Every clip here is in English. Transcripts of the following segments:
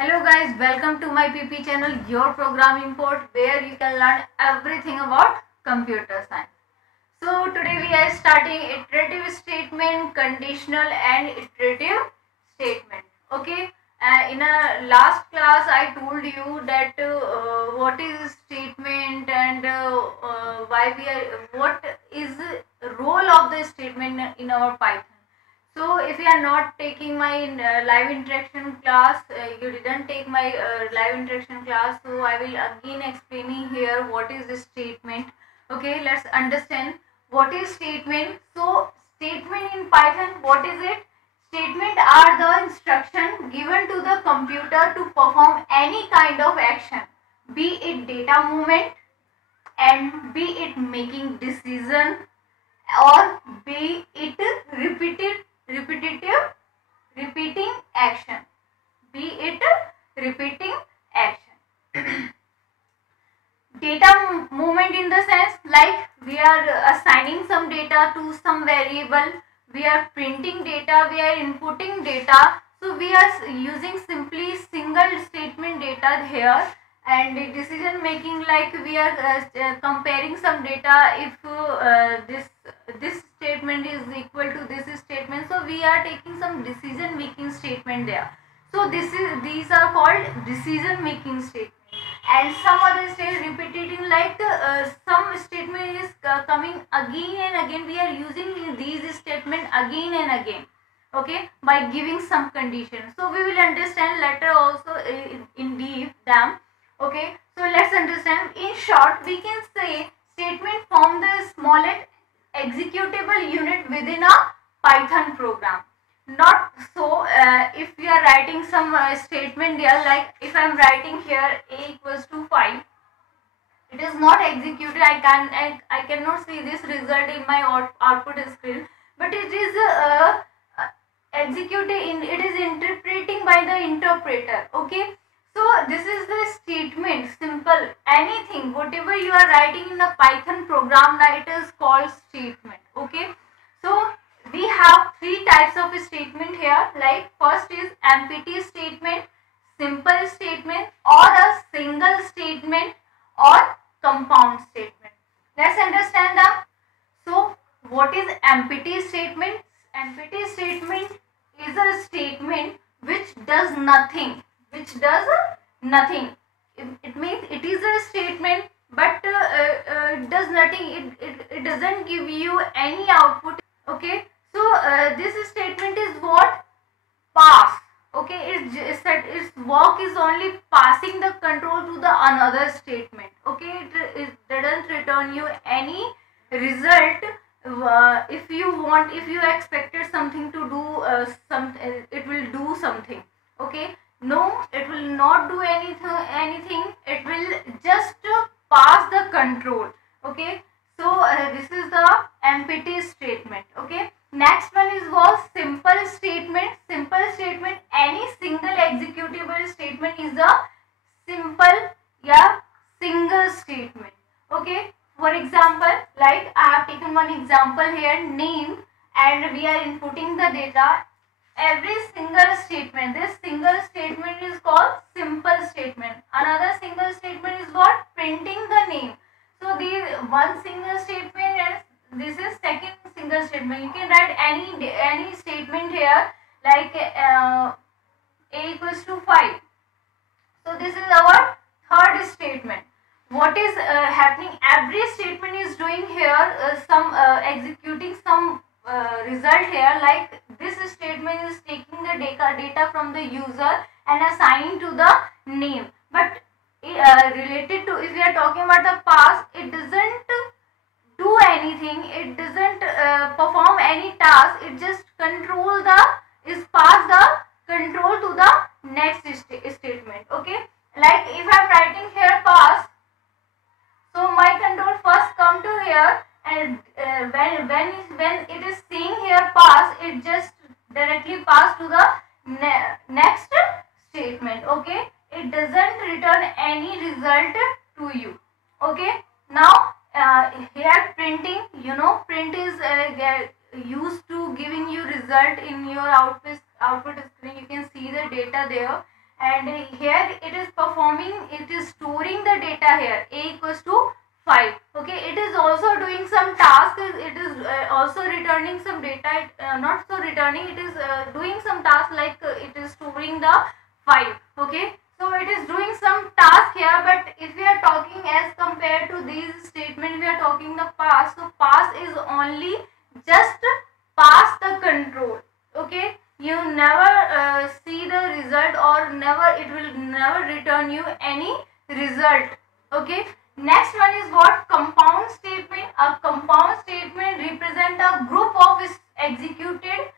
Hello guys, welcome to my PP channel, your programming port, where you can learn everything about computer science. So today we are starting iterative statement, conditional and iterative statement. Okay. In a last class I told you that what is statement and what is the role of the statement in our Python. So if you are not taking my live interaction class, you didn't take my live interaction class, so I will again explaining here what is the statement. Okay, let's understand what is statement. So statement in Python, what is it? Statement are the instruction given to the computer to perform any kind of action, be it data movement and be it making decision or be it repeating action, be it repeating action. Data movement in the sense like we are assigning some data to some variable, we are printing data, we are inputting data, so we are using simply single statement data here. And decision making, like we are comparing some data, if this statement is equal to this statement, so we are taking some decision making statement there. So these are called decision making statement. And some other statement repetitive, like some statement is coming again and again, we are using these statement again and again, okay, by giving some condition. So we will understand later also in deep them. Okay, so let's understand. In short, we can say statement form the smallest executable unit within a Python program. Not so if we are writing some statement there, like if I am writing here a equals to 5, it is not executed. I cannot see this result in my output screen, but it is executed it is interpreting by the interpreter. Okay. So this is the statement, simple, anything, whatever you are writing in a Python program, that is called statement. Okay. So we have three types of statement here, like first is empty statement, simple statement, or a single statement, or compound statement. Let's understand them. So what is empty statement? Empty statement is a statement which does nothing. It means it is a statement but does nothing. It doesn't give you any output. Okay, so this statement is what? Pass. Okay, its work is only passing the control to the another statement. Okay, it doesn't return you any result. If you expected something to do it will do something. Okay, no, it will not do anything. It will just pass the control. Okay, so this is the empty statement. Okay, next one is was simple statement. Simple statement, any single executable statement is a simple single statement. Okay, for example, like I have taken one example here, name, and we are inputting the data. Every single statement, this single statement is called simple statement. Another single statement is what? Printing the name. So the one single statement and this is second single statement. You can write any statement here, like a equals to 5. So this is our third statement. What is happening? Every statement is doing here some executing some result here, like this statement is taking the data from the user and assigning to the name. But related to, if we are talking about the pass, it doesn't do anything. It doesn't perform any task. It just pass the control to the next statement. Okay, like if I am writing here pass, so my control first come to here, and when it is seeing here pass, it just directly pass to the next statement. Okay, it doesn't return any result to you. Okay, now here printing, print is used to giving you result in your output screen. You can see the data there, and here it is performing, it is storing the data here, a equals to 5. Okay, it is also doing some task, it is also returning some data, not so returning, it is doing some task, like it is storing the 5. Okay, so it is doing some task here, but if we are talking as compared to these statements, we are talking the pass. So pass is only just pass the control. Okay, you never see the result, or never, it will never return you any result. Okay, next one is what? Compound statement. A compound statement represent a group of executed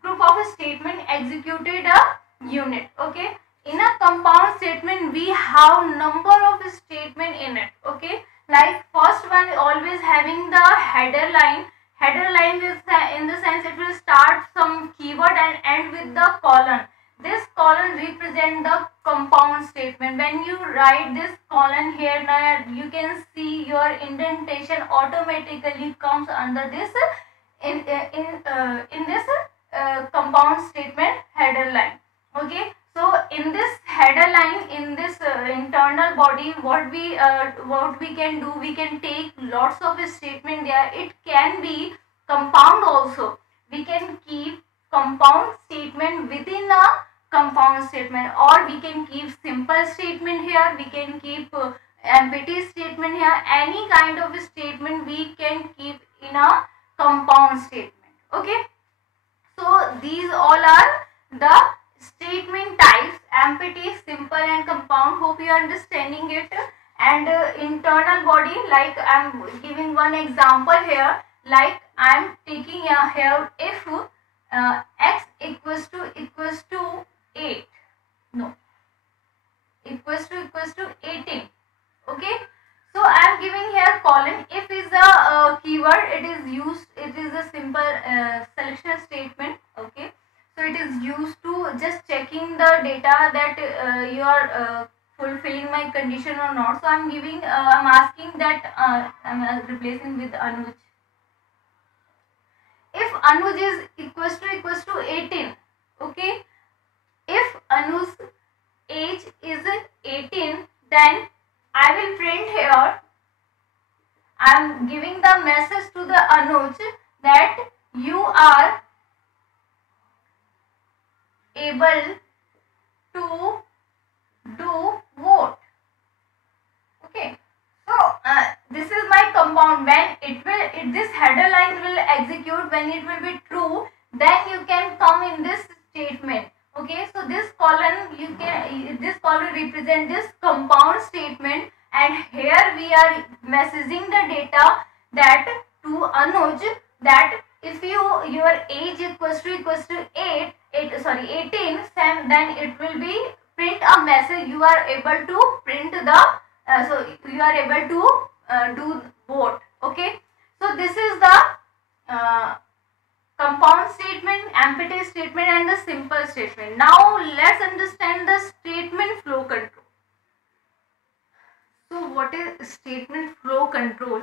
group of a statement executed a unit. Okay, in a compound statement we have number of statement in it. Okay, like first one always having the header line. Header line is in the sense it will start some keyword and end with the colon. This colon represent the compound statement. When you write this colon here, now you can see your indentation automatically comes under this in this compound statement header line. Okay, so in this header line, in this internal body, what we can do, we can take lots of statement there. It can be compound also. We can keep compound statement within a compound statement, or we can keep simple statement here, we can keep empty statement here. Any kind of statement we can keep in a compound statement. Okay, so these all are the statement types: empty, simple and compound. Hope you are understanding it. And internal body, like I am giving one example here, like I am taking here, if x equals to 8, no, equals to 18. Okay, so I am giving here colon. If is a keyword, it is used, it is a simple selection statement. Okay, so it is used to just checking the data that you are fulfilling my condition or not. So I am giving, I am asking that I am replacing with Anuj. If Anuj is equals to 18, okay, if Anuj's age is 18, then I will print here, I am giving the message to the Anuj that you are able to do what. Okay, so this is my compound. When this header line will execute, when it will be true, then you can come in this statement. Okay, so this column, this column represent this compound statement, and here we are messaging the data that to Anuj, that if your age equals to 18, then it will be print a message, you are able to print the so you are able to do both. Okay, so this is the compound statement, empty statement and the simple statement. Now let's understand the statement flow control. So what is statement flow control?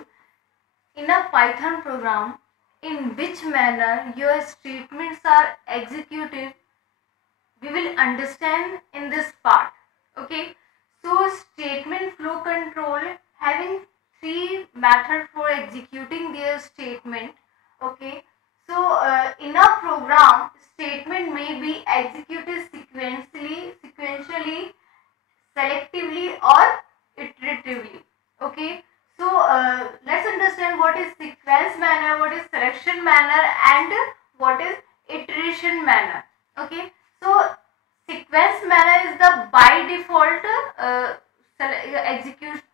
In a Python program, in which manner your statements are executed, we will understand in this part. Okay, so statement flow control having three methods for executing their statement. Okay, so in a program, statement may be executed sequentially, selectively or iteratively. Okay, so let's understand what is sequence manner, what is selection manner and what is iteration manner. Okay, so sequence manner is the by default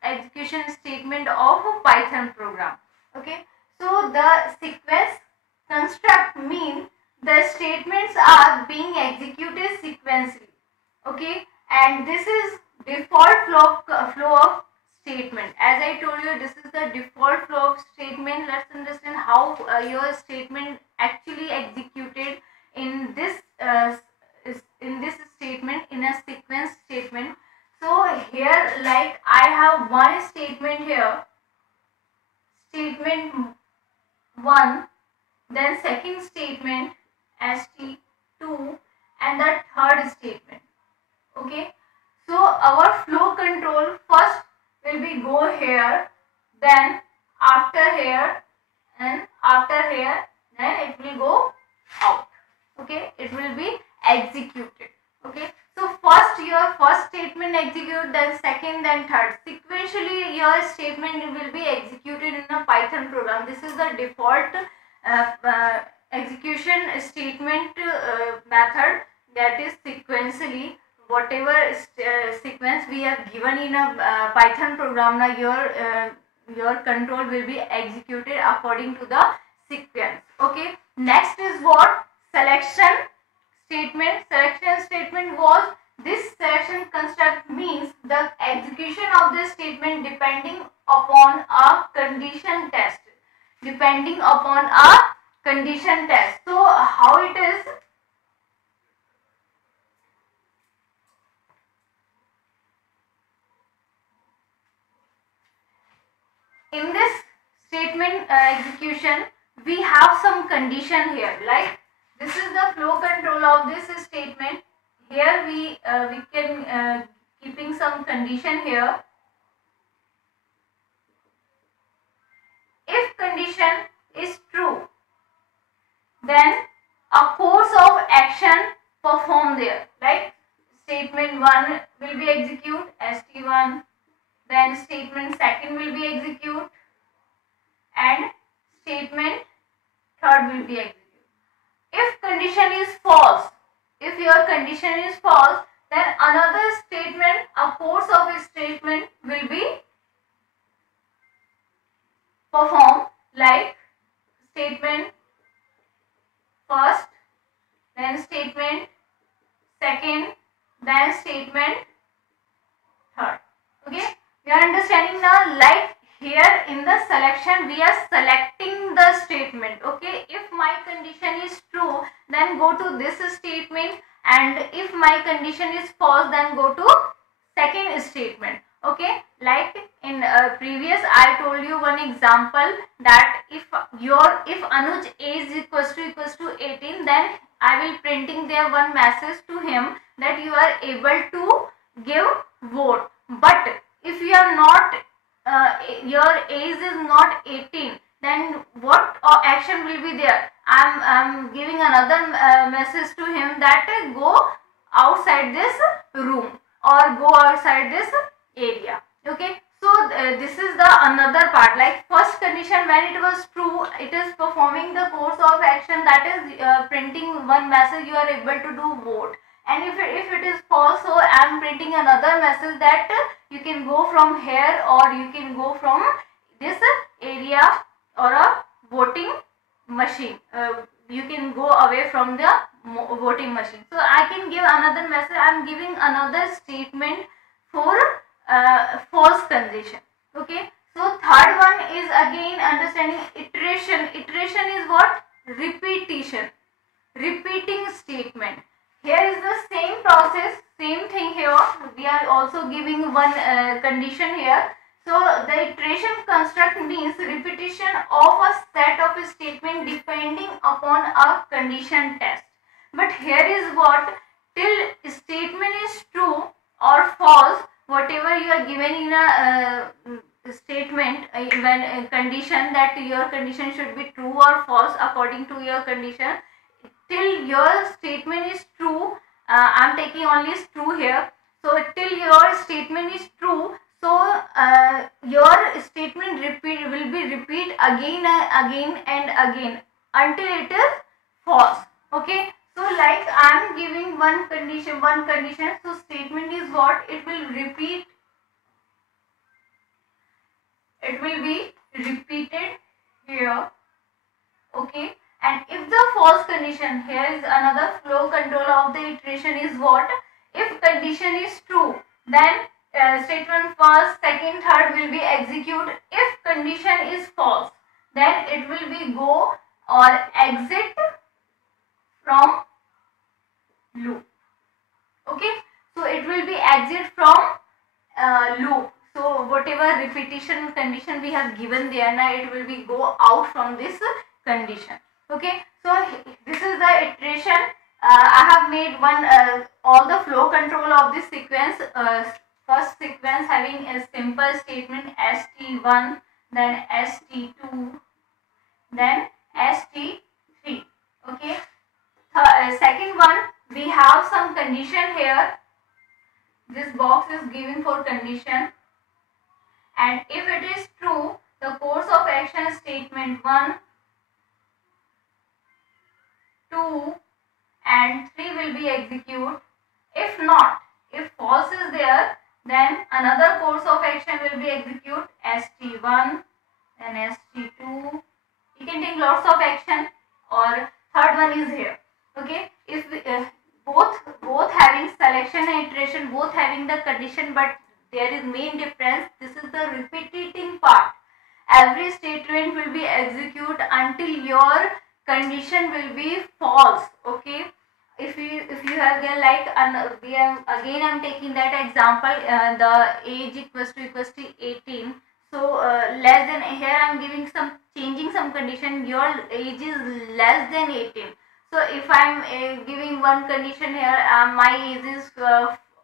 execution statement of a Python program. Okay, so the sequence construct means the statements are being executed sequentially. Okay, and this is default flow of statement. As I told you, this is the default flow of statement. Let's understand how your statement actually executed in this statement, in a sequence statement. So here, like I have one statement here, statement 1, then second statement st2, and the third statement. Okay, so our flow control first will be go here, then after here, and after here, then it will go out. Okay, it will be executed. Okay, so first your first statement execute, then second, then third. Sequentially your statement will be executed in a Python program. This is the default execution statement method, that is sequentially. Whatever sequence we have given in a Python program, now your control will be executed according to the sequence. Okay, next is what? Selection statement. Selection statement was, this selection construct means the execution of this statement depending upon a condition test. Depending upon a condition test. So how it is? In this statement execution, we have some condition here, like this is the flow control of this statement. Here we can keeping some condition here. If condition is true, then a course of action performed there, like statement 1 will be execute st1, then statement second will be execute, and statement third will be execute. If condition is false, if your condition is false, then another statement, a course of a statement will be performed, like statement first, then statement second, then statement third. Okay, we are understanding now. Like here in the selection, we are selecting the statement. Okay, if my condition is true, then go to this statement, and if my condition is false, then go to second statement. Okay, like in previous I told you one example, that if Anuj age is equals to 18, then I will printing there one message to him that you are able to give vote. But if you are not your age is not 18, then what action will be there? I'm giving another message to him that go outside this room or go outside this area. Okay, so this is the another part, like first condition, when it was true, it is performing the course of action, that is printing one message, you are able to do vote. And if it is false, so I am printing another message that you can go from here or you can go from this area or a voting machine. You can go away from the voting machine. So I can give another message. I am giving another statement for false condition. Okay. So third one is again understanding iteration. Iteration is what? Repetition. Repeating statement. Here is the same process, same thing here. We are also giving one condition here. So the iteration construct means repetition of a set of a statement depending upon a condition test. But here is what? Till statement is true or false, whatever you are given in a statement, when a condition that your condition should be true or false according to your condition, till your statement is true, I am taking only true here. So till your statement is true, so your statement will be repeat again and again until it is false. Okay. So like I am giving one condition. So statement is what? It will repeat. It will be repeated here. Okay. And if the false condition, here is another flow control of the iteration is what? If condition is true, then statement first, second, third will be execute. If condition is false, then it will be go or exit from loop. Okay, so it will be exit from loop. So whatever repetition condition we have given there, now it will be go out from this condition. Okay, so this is the iteration. I have made one all the flow control of this sequence. First sequence having a simple statement st1, then st2, then st3. Okay. Second one, we have some condition here. This box is giving for condition, and if it is true, the course of action statement 1, 2 and 3 will be executed. If not, if false is there, then another course of action will be executed st1, then st2. You can take lots of action, or third one is here. Okay, if both having selection and iteration, both having the condition, but there is main difference. This is the repeating part. Every statement will be executed until your condition will be false. Okay, if you have like again I'm taking that example, the age equals to 18. So less than, here I'm giving some changing some condition, your age is less than 18. So if I'm giving one condition here, my age is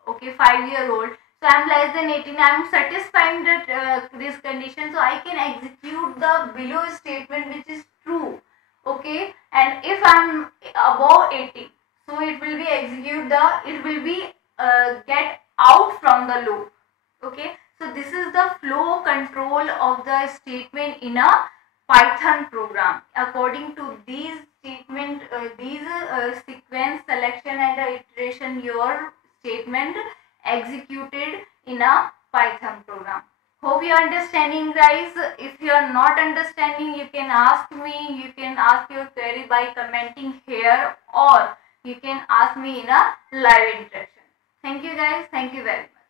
okay 5-year-old, so I'm less than 18, I'm satisfying that this condition, so I can execute the below statement which is true. Okay, and if I'm above 18, so it will be execute the, it will be get out from the loop. Okay, so this is the flow control of the statement in a Python program. According to these statement, these sequence, selection and iteration, your statement executed in a Python program. Hope you are understanding, guys. If you are not understanding, you can ask me, you can ask your query by commenting here, or you can ask me in a live interaction. Thank you, guys. Thank you very much.